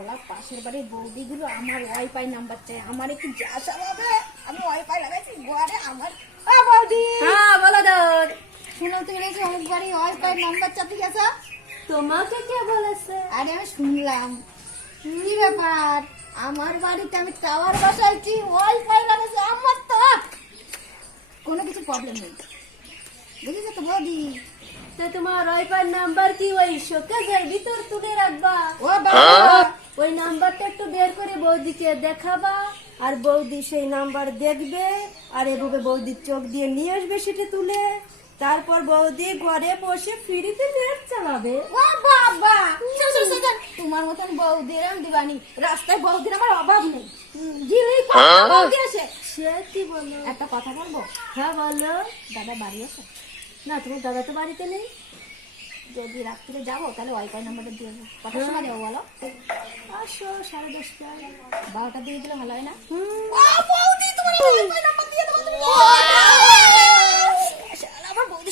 শালা পাশের বাড়ির বৌদিগুলো আমার ওয়াইফাই নাম্বার চাই, আমার একটু যা চালাবে। আমি ওয়াইফাই লাগাইছি ঘরে আমার। বৌদি, হ্যাঁ বলো দাদ। শুনলাম তুমি নাকি অনেক বাড়ি ওয়াইফাই নাম্বার চাতে গেছো। তোমাকে কে বলেছে? আরে আমি শুনলাম। কি ব্যাপার? আমার বাড়িতে আমি টাওয়ার বসাইছি, ওয়াইফাই লাগাইছি, আমার তো কোনো কিছু প্রবলেম নেই, বুঝেছো তো বৌদি? তো তোমার ওয়াইফাই নাম্বার কি ওই শোকেজের ভিতর তুলে রাখবা? ও বাবা, ওই নাম্বারটা একটু বের করে বৌদিকে দেখাবা, আর বৌদি সেই নাম্বার দেখবে, আর এভাবে বৌদির চোখ দিয়ে নিয়ে আসবে সেটা তুলে। তারপর বৌদি ঘরে বসে ফ্রিতে নেট চালাবে। ও বাবা, তোমার মতন বৌদির আমি দিবানি। রাস্তায় বৌদির আমার অভাব নেই, গিলেই বৌদি আসে। সে কি বলো? একটা কথা বলবো? হ্যাঁ বলো। দাদা বাড়ি আছে? না, তোমার দাদা তো বাড়িতে নেই। যদি রাত্রে যাবো তাহলে ওয়াইফাই নাম্বারটা দিয়ে দেবো। কটার সময় যাবো বলো? আসো 10:30টায়। 12টা দিয়ে দিলে ভালো হয় না? হুম। বৌদি তোমার ওয়াইফাই নাম্বার দিয়ে